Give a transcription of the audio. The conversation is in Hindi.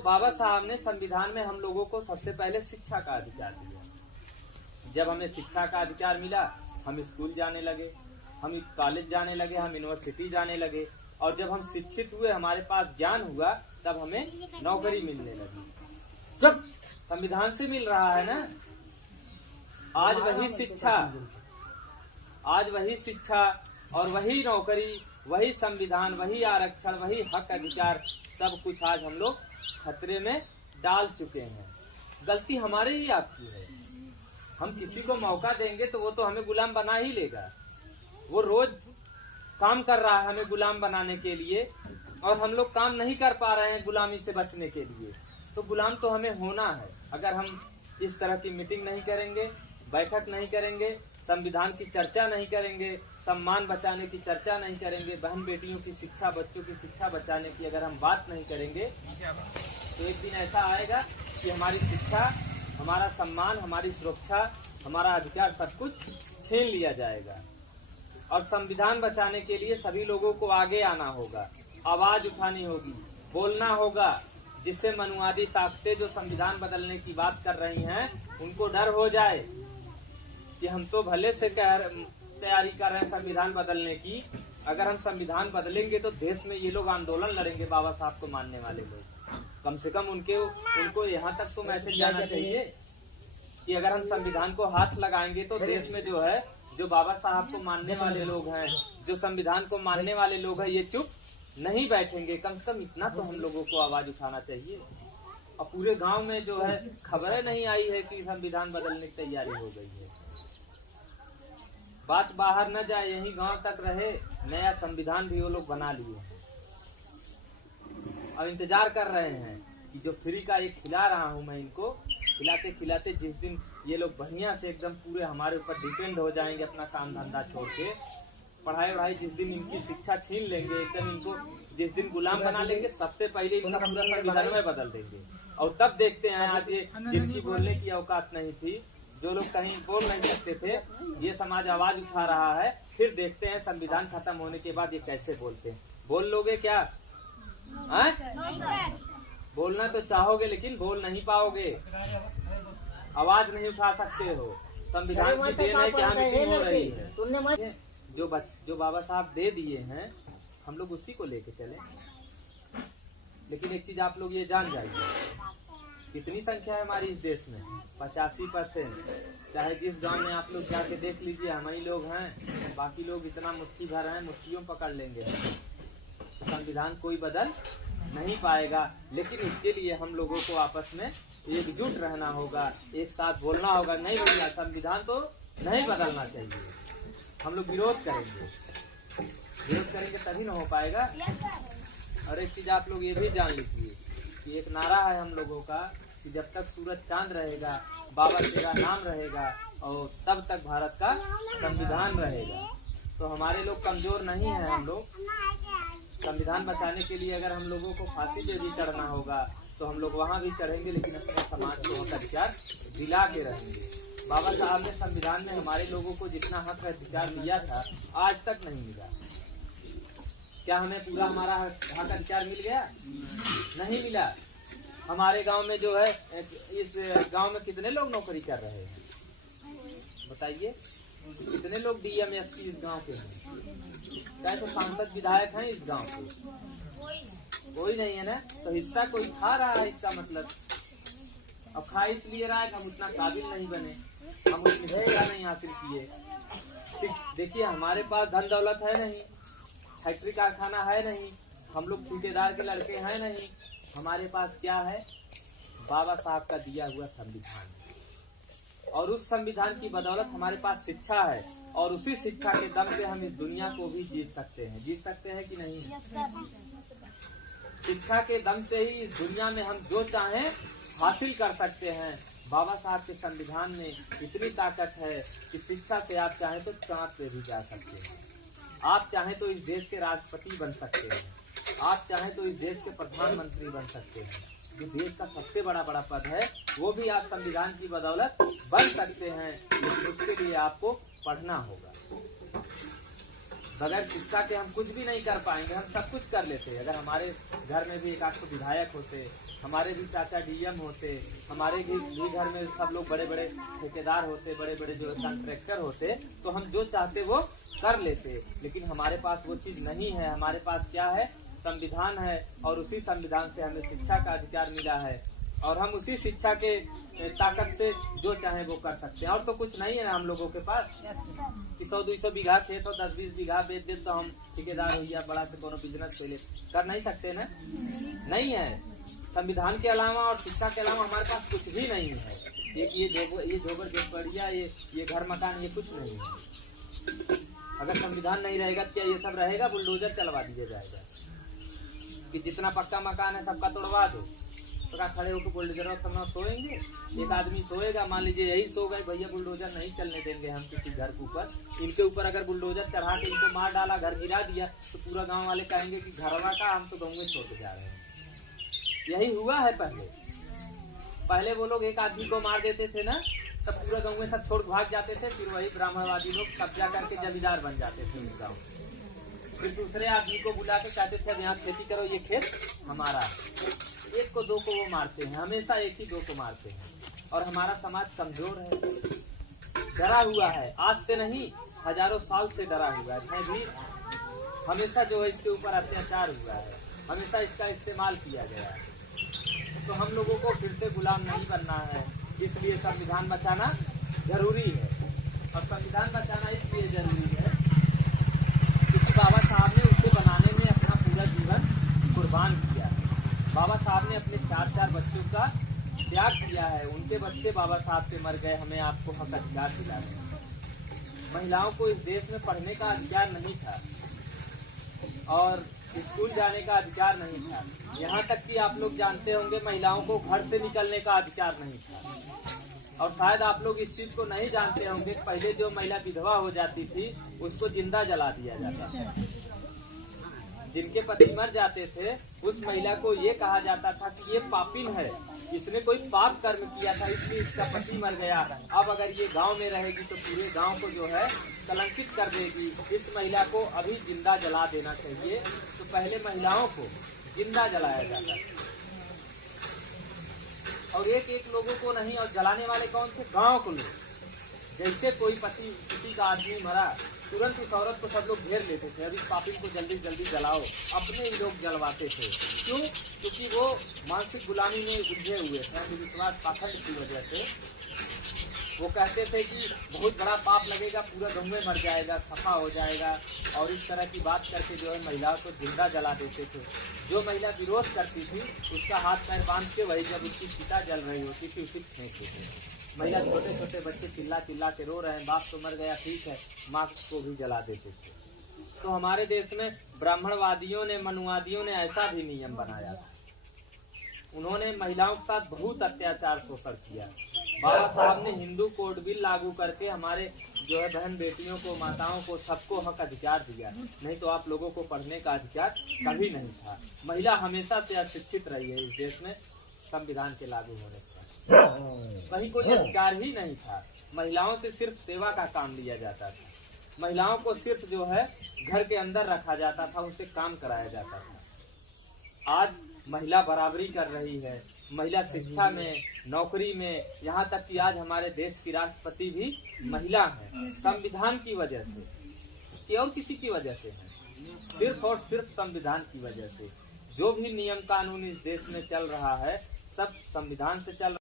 बाबा साहब ने संविधान में हम लोगों को सबसे पहले शिक्षा का अधिकार दिया। जब हमें शिक्षा का अधिकार मिला, हम स्कूल जाने लगे, हम कॉलेज जाने लगे, हम यूनिवर्सिटी जाने लगे, और जब हम शिक्षित हुए, हमारे पास ज्ञान हुआ, तब हमें नौकरी मिलने लगी। जब संविधान से मिल रहा है ना, आज वही शिक्षा और वही नौकरी, वही संविधान, वही आरक्षण, वही हक अधिकार, सब कुछ आज हम लोग खतरे में डाल चुके हैं। गलती हमारे ही आपकी है। हम किसी को मौका देंगे तो वो तो हमें गुलाम बना ही लेगा। वो रोज काम कर रहा है हमें गुलाम बनाने के लिए, और हम लोग काम नहीं कर पा रहे हैं गुलामी से बचने के लिए। तो गुलाम तो हमें होना है। अगर हम इस तरह की मीटिंग नहीं करेंगे, बैठक नहीं करेंगे, संविधान की चर्चा नहीं करेंगे, सम्मान बचाने की चर्चा नहीं करेंगे, बहन बेटियों की शिक्षा, बच्चों की शिक्षा बचाने की अगर हम बात नहीं करेंगे, तो एक दिन ऐसा आएगा कि हमारी शिक्षा, हमारा सम्मान, हमारी सुरक्षा, हमारा अधिकार, सब कुछ छीन लिया जाएगा। और संविधान बचाने के लिए सभी लोगों को आगे आना होगा, आवाज उठानी होगी, बोलना होगा, जिससे मनुवादी ताकतें जो संविधान बदलने की बात कर रही हैं, उनको डर हो जाए कि हम तो भले से तैयारी कर रहे हैं संविधान बदलने की। अगर हम संविधान बदलेंगे तो देश में ये लोग आंदोलन लड़ेंगे, बाबा साहब को मानने वाले लोग। कम से कम उनको यहाँ तक तो मैसेज जाना चाहिए कि अगर हम संविधान को हाथ लगाएंगे तो देश में जो है, जो बाबा साहब को मानने वाले लोग हैं, जो संविधान को मानने वाले लोग हैं, ये चुप नहीं बैठेंगे। कम से कम इतना तो हम लोगों को आवाज उठाना चाहिए। और पूरे गांव में जो है खबरें नहीं आई है कि संविधान बदलने की तैयारी हो गई है। बात बाहर न जाए, यही गांव तक रहे। नया संविधान भी वो लोग बना लिए हैं। अब इंतजार कर रहे हैं कि जो फ्री का एक खिला रहा हूं मैं इनको, खिलाते खिलाते जिस दिन ये लोग बढ़िया से एकदम पूरे हमारे ऊपर डिपेंड हो जाएंगे, अपना काम धंधा छोड़ के, पढ़ाई वढ़ाई, जिस दिन इनकी शिक्षा छीन लेंगे, एकदम इनको जिस दिन गुलाम बना लेंगे, सबसे पहले इनका पूरा संविधान में बदल देंगे। और तब देखते हैं, आज ये जिनकी बोलने की औकात नहीं थी, जो लोग कहीं बोल नहीं सकते थे, ये समाज आवाज उठा रहा है। फिर देखते हैं संविधान खत्म होने के बाद ये कैसे बोलते हैं। बोल लोगे क्या? बोलना तो चाहोगे लेकिन बोल नहीं पाओगे, आवाज नहीं उठा सकते हो। संविधान की देन है कि यहाँ मीटिंग हो रही है, जो बाबा साहब दे दिए हैं, हम लोग उसी को लेके चले। लेकिन एक चीज आप लोग ये जान जाइए, कितनी संख्या है हमारी इस देश में? 85%। चाहे जिस गांव में आप लोग जाके देख लीजिए, हम ही लोग हैं, बाकी लोग इतना मुट्ठी भर हैं, मुट्ठियों पकड़ लेंगे। तो संविधान कोई बदल नहीं पाएगा। लेकिन इसके लिए हम लोगों को आपस में एकजुट रहना होगा, एक साथ बोलना होगा, नहीं भैया संविधान तो नहीं बदलना चाहिए। हम लोग विरोध करेंगे तभी न हो पाएगा। और एक चीज आप लोग ये भी जान लीजिए कि एक नारा है हम लोगों का कि जब तक सूरज चांद रहेगा, बाबा तेरा नाम रहेगा, और तब तक भारत का संविधान रहेगा। तो हमारे लोग कमजोर नहीं है। हम लोग संविधान बचाने के लिए अगर हम लोगों को फांसी पे भी चढ़ना होगा तो हम लोग वहाँ भी चढ़ेंगे, लेकिन अपने समाज को हक अधिकार दिला के रहेंगे। बाबा साहब ने संविधान में हमारे लोगों को जितना हक अधिकार दिया था, आज तक नहीं मिला। क्या हमें पूरा हमारा हक अधिकार मिल गया? नहीं मिला। हमारे गांव में जो है, इस गांव में कितने लोग नौकरी कर रहे हैं बताइए? कितने लोग डीएम एसपी इस गांव के हैं? क्या तो सांसद विधायक हैं इस गांव के? कोई नहीं है ना। तो हिस्सा कोई खा रहा है, इसका मतलब अब खा इसलिए रहा है कि हम उतना काबिल नहीं बने, हम उतनी शिक्षा नहीं हासिल किए। देखिए हमारे पास धन दौलत है नहीं, फैक्ट्री कारखाना है नहीं, हम लोग ठेकेदार के लड़के हैं नहीं। हमारे पास क्या है? बाबा साहब का दिया हुआ संविधान। और उस संविधान की बदौलत हमारे पास शिक्षा है, और उसी शिक्षा के दम से हम इस दुनिया को भी जीत सकते हैं। जीत सकते हैं कि नहीं? शिक्षा के दम से ही इस दुनिया में हम जो चाहें हासिल कर सकते हैं। बाबा साहब के संविधान में इतनी ताकत है कि शिक्षा से आप चाहें तो चांद पे भी जा सकते हैं, आप चाहें तो इस देश के राष्ट्रपति बन सकते हैं, आप चाहें तो इस देश के प्रधानमंत्री बन सकते हैं। जो देश का सबसे बड़ा पद है, वो भी आप संविधान की बदौलत बन सकते हैं। लेकिन उसके लिए आपको पढ़ना होगा। बगैर शिक्षा के हम कुछ भी नहीं कर पाएंगे। हम सब कुछ कर लेते। अगर हमारे घर में भी एक आध विधायक होते, हमारे भी चाचा डीएम होते, हमारे भी घर में सब लोग बड़े बड़े ठेकेदार होते, बड़े बड़े जो कॉन्ट्रैक्टर होते, तो हम जो चाहते वो कर लेते। लेकिन हमारे पास वो चीज नहीं है। हमारे पास क्या है? संविधान है, और उसी संविधान से हमें शिक्षा का अधिकार मिला है, और हम उसी शिक्षा के ताकत से जो चाहे वो कर सकते हैं। और तो कुछ नहीं है ना हम लोगों के पास कि 100-200 बीघा खेत हो, 10-20 बीघा बेच दे तो हम ठेकेदार हो या बड़ा से कोनो बिजनेस पहले कर नहीं सकते ना। नहीं है। संविधान के अलावा और शिक्षा के अलावा हमारे पास कुछ भी नहीं है। ये झोपड़ झोपड़िया, ये घर मकान, ये कुछ नहीं है। अगर संविधान नहीं रहेगा क्या ये सब रहेगा? बुलडोजर चलवा दिया जाएगा कि जितना पक्का मकान है सबका तोड़वा दो। तो क्या खड़े होकर बुलडोजर सब सोएंगे? एक आदमी सोएगा, मान लीजिए यही सो गए, भैया बुलडोजर नहीं चलने देंगे हम किसी घर के ऊपर। इनके ऊपर अगर बुलडोजर चढ़ा के इनको मार डाला, घर गिरा दिया, तो पूरा गांव वाले कहेंगे कि घरवा का हम तो गाँव में छोड़ के जा रहे हैं। यही हुआ है पहले वो लोग एक आदमी को मार देते थे ना, तब पूरा गाँव में सब छोड़ भाग जाते थे। फिर वही ब्राह्मणवादी लोग कब्जा करके जमींदार बन जाते थे उस गाँव। फिर दूसरे आदमी को बुला के कहते थे अब यहाँ खेती करो, ये खेत हमारा। एक को दो को वो मारते हैं, हमेशा एक ही दो को मारते हैं। और हमारा समाज कमजोर है, डरा हुआ है। आज से नहीं, हजारों साल से डरा हुआ है। भयभीत, हमेशा जो है इसके ऊपर अत्याचार हुआ है, हमेशा इसका इस्तेमाल किया गया है। तो हम लोगों को फिर से गुलाम नहीं बनना है, इसलिए संविधान बचाना जरूरी है। और संविधान बचाना इसलिए जरूरी है क्योंकि बाबा साहब ने उसे बनाने में अपना पूरा जीवन कुर्बान किया है। बाबा साहब ने अपने 4 बच्चों का त्याग किया है। उनके बच्चे बाबा साहब से मर गए, हमें आपको हक अधिकार दिला है। महिलाओं को इस देश में पढ़ने का अधिकार नहीं था और स्कूल जाने का अधिकार नहीं था। यहाँ तक कि आप लोग जानते होंगे महिलाओं को घर से निकलने का अधिकार नहीं था। और शायद आप लोग इस चीज को नहीं जानते होंगे, पहले जो महिला विधवा हो जाती थी उसको जिंदा जला दिया जाता था। जिनके पति मर जाते थे उस महिला को ये कहा जाता था कि ये पापिन है, इसने कोई पाप कर्म किया था इसलिए इसका पति मर गया। अब अगर ये गांव में रहेगी तो पूरे गांव को जो है कलंकित कर देगी, इस महिला को अभी जिंदा जला देना चाहिए। तो पहले महिलाओं को जिंदा जलाया जाता था, और एक लोगों को नहीं। और जलाने वाले कौन थे? गांव को लोग। जैसे कोई पति किसी का आदमी मरा, तुरंत उस औरत को सब लोग घेर लेते थे, अब इस पापी को जल्दी जल्दी जलाओ। अपने ही लोग जलवाते थे। क्यों? क्योंकि वो मानसिक गुलामी में उलझे हुए थे, अंधविश्वास पाखंड की वजह से। वो कहते थे कि बहुत बड़ा पाप लगेगा, पूरा गाँव में मर जाएगा, सफा हो जाएगा। और इस तरह की बात करके जो है महिलाओं को जिंदा जला देते थे। जो महिला विरोध करती थी उसका हाथ पैर बांध के वही जब उसकी चिता जल रही होती थी उसी फेंक देते थे। महिला छोटे छोटे बच्चे चिल्ला चिल्ला के रो रहे हैं, बाप तो मर गया, ठीक है, माँ को भी जला देते थे। तो हमारे देश में ब्राह्मणवादियों ने, मनुवादियों ने ऐसा भी नियम बनाया था। उन्होंने महिलाओं के साथ बहुत अत्याचार शोषण किया। बाबा साहब ने हिंदू कोड बिल लागू करके हमारे जो है बहन बेटियों को, माताओं को, सबको हक अधिकार दिया। नहीं तो आप लोगों को पढ़ने का अधिकार कभी नहीं था। महिला हमेशा से अशिक्षित रही है इस देश में संविधान के लागू होने से। कहीं कोई अधिकार ही नहीं था। महिलाओं से सिर्फ सेवा का काम लिया जाता था। महिलाओं को सिर्फ जो है घर के अंदर रखा जाता था, उनसे काम कराया जाता था। आज महिला बराबरी कर रही है, महिला शिक्षा में, नौकरी में, यहाँ तक कि आज हमारे देश की राष्ट्रपति भी महिला है। संविधान की वजह से, कि और किसी की वजह से है, सिर्फ और सिर्फ संविधान की वजह से। जो भी नियम कानून इस देश में चल रहा है सब संविधान से चल रहा है।